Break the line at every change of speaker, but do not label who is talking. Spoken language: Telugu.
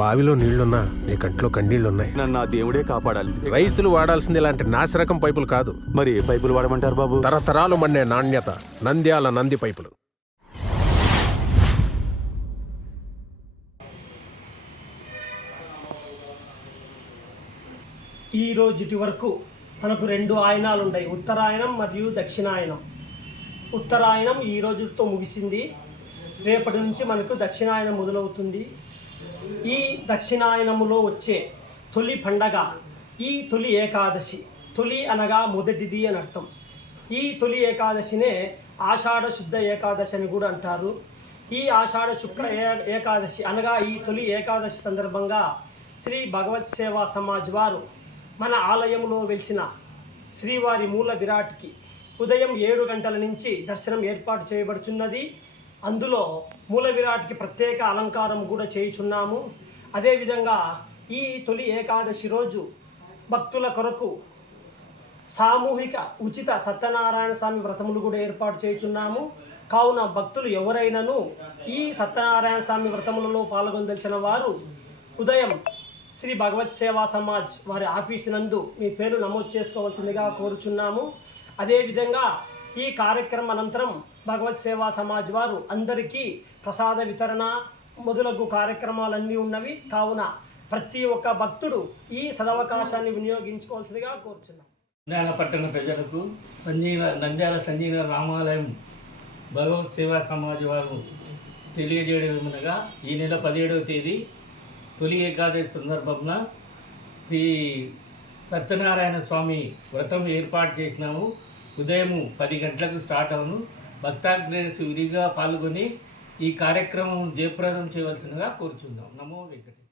బావిలో నీళ్ళున్నా నీ కంట్లో కన్నీళ్ళున్నాయి.
నన్ను ఆ దేవుడే కాపాడాలి.
రైతులు వాడాల్సింది ఇలాంటి నాశరకం పైపులు కాదు.
మరి ఏ పైపులు వాడమంటారు బాబు?
తరతరాలు మండే నాణ్యత నంద్యాల నంది పైపులు.
ఈ రోజుటి వరకు మనకు రెండు ఆయనాలు ఉన్నాయి ఉత్తరాయణం మరియు దక్షిణాయనం. ఉత్తరాయణం ఈ రోజుతో ముగిసింది. రేపటి నుంచి మనకు దక్షిణాయనం మొదలవుతుంది. ఈ దక్షిణాయనములో వచ్చే తొలి పండగ ఈ తొలి ఏకాదశి. తొలి అనగా మొదటిది అని అర్థం. ఈ తొలి ఏకాదశినే ఆషాఢ శుద్ధ ఏకాదశి అని కూడా అంటారు. ఈ ఆషాఢ శుక్ల ఏ ఏకాదశి అనగా ఈ తొలి ఏకాదశి సందర్భంగా శ్రీ భగవత్ సేవా సమాజ్ వారు మన ఆలయంలో వెలిసిన శ్రీవారి మూల విరాట్కి ఉదయం ఏడు గంటల నుంచి దర్శనం ఏర్పాటు చేయబడుచున్నది. అందులో మూల విరాట్కి ప్రత్యేక అలంకారం కూడా చేయుచున్నాము. అదేవిధంగా ఈ తొలి ఏకాదశి రోజు భక్తుల కొరకు సామూహిక ఉచిత సత్యనారాయణ స్వామి వ్రతములు కూడా ఏర్పాటు చేయుచున్నాము. కావున భక్తులు ఎవరైనాను ఈ సత్యనారాయణ స్వామి వ్రతములలో పాల్గొందలిచిన వారు ఉదయం శ్రీ భగవత్ సేవా సమాజ్ వారి ఆఫీసు నందు మీ పేరు నమోదు చేసుకోవాల్సిందిగా కోరుచున్నాము. అదేవిధంగా ఈ కార్యక్రమం అనంతరం భగవత్ సేవా సమాజ్ వారు అందరికీ ప్రసాద వితరణ మొదలగు కార్యక్రమాలన్నీ ఉన్నవి. కావున ప్రతి ఒక్క భక్తుడు ఈ సదవకాశాన్ని వినియోగించుకోవాల్సిందిగా కోరుచున్నాం.
నంద్యాల పట్టణ ప్రజలకు సంజీవ నంద్యాల సంజీవ రామాలయం భగవత్ సేవా సమాజ్ వారు తెలియజేయడం ఏమనగా ఈ నెల పదిహేడవ తేదీ తొలి ఏకాదశి సందర్భంలో శ్రీ సత్యనారాయణ స్వామి వ్రతం ఏర్పాటు చేసినాము. ఉదయం పది గంటలకు స్టార్ట్ అవును. భక్తాగ్రేస్ విరిగా పాల్గొని ఈ కార్యక్రమం జయప్రదం చేయవలసిందిగా కోరుచున్నాం. నమో వెంకటేశ్వర